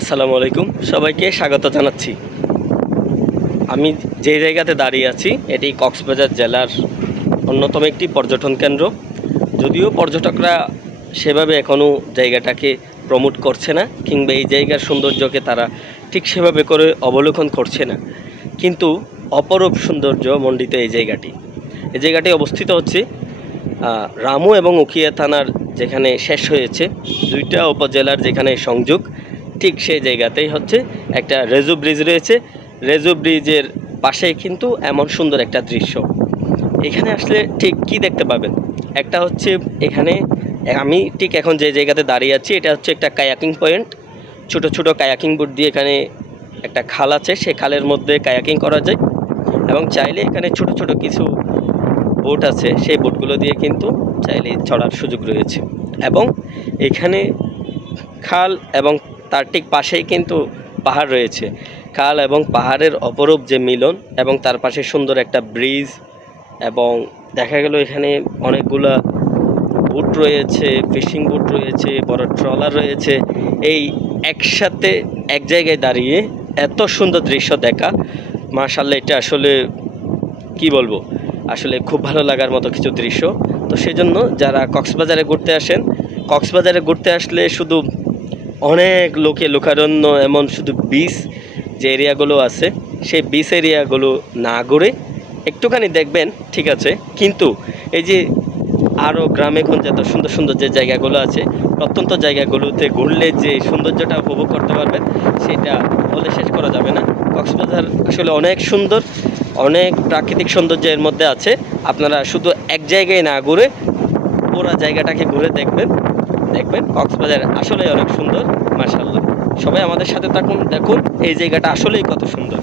আসসালামু আলাইকুম, সবাইকে স্বাগত জানাচ্ছি। আমি যে জায়গাতে দাঁড়িয়ে আছি এটি কক্সবাজার জেলার অন্যতম একটি পর্যটন কেন্দ্র। যদিও পর্যটকরা সেভাবে এখনও জায়গাটাকে প্রমোট করছে না, কিংবা এই জায়গার সৌন্দর্যকে তারা ঠিক সেভাবে করে অবলোকন করছে না, কিন্তু অপরূপ সৌন্দর্য মণ্ডিত এই জায়গাটি অবস্থিত হচ্ছে রামু এবং উখিয়া থানার যেখানে শেষ হয়েছে, দুইটা উপজেলার যেখানে সংযোগ, ঠিক সেই জায়গাতেই হচ্ছে একটা রেজু ব্রিজ রয়েছে। রেজু ব্রিজের পাশেই কিন্তু এমন সুন্দর একটা দৃশ্য। এখানে আসলে ঠিক কি দেখতে পাবেন, একটা হচ্ছে এখানে আমি ঠিক এখন যে জায়গাতে দাঁড়িয়ে আছি এটা হচ্ছে একটা কায়াকিং পয়েন্ট। ছোট ছোট কায়াকিং বোট দিয়ে এখানে একটা খাল আছে, সেই খালের মধ্যে কায়াকিং করা যায়, এবং চাইলে এখানে ছোট ছোট কিছু বোট আছে, সেই বোটগুলো দিয়ে কিন্তু চাইলে চড়ার সুযোগ রয়েছে। এবং এখানে খাল এবং তার ঠিক পাশেই কিন্তু পাহাড় রয়েছে। খাল এবং পাহাড়ের অপরূপ যে মিলন, এবং তার পাশে সুন্দর একটা ব্রিজ, এবং দেখা গেল এখানে অনেকগুলা বোট রয়েছে, ফিশিং বোট রয়েছে, বড় ট্রলার রয়েছে। এই একসাথে এক জায়গায় দাঁড়িয়ে এত সুন্দর দৃশ্য দেখা, মাশাআল্লাহ, এটা আসলে কি বলবো, আসলে খুব ভালো লাগার মতো কিছু দৃশ্য। তো সেজন্য যারা কক্সবাজারে ঘুরতে আসেন, কক্সবাজারে ঘুরতে আসলে শুধু অনেক লোকারণ্য এমন শুধু বিচ যে এরিয়াগুলো আছে, সেই বিচ এরিয়াগুলো না ঘুরে একটুখানি দেখবেন, ঠিক আছে, কিন্তু এই যে আরও গ্রামে গঞ্জে এত সুন্দর সুন্দর যে জায়গাগুলো আছে, প্রত্যন্ত জায়গাগুলোতে ঘুরলে যে সৌন্দর্যটা উপভোগ করতে পারবেন, সেটা বলে শেষ করা যাবে না। কক্সবাজার আসলে অনেক সুন্দর, অনেক প্রাকৃতিক সৌন্দর্য এর মধ্যে আছে। আপনারা শুধু এক জায়গায় না ঘুরে পুরো জায়গাটাকে ঘুরে দেখবেন, দেখবেন কক্সবাজার আসলেই অনেক সুন্দর। মাশাআল্লাহ, সবাই আমাদের সাথে থাকুন, দেখুন এই জায়গাটা আসলেই কত সুন্দর।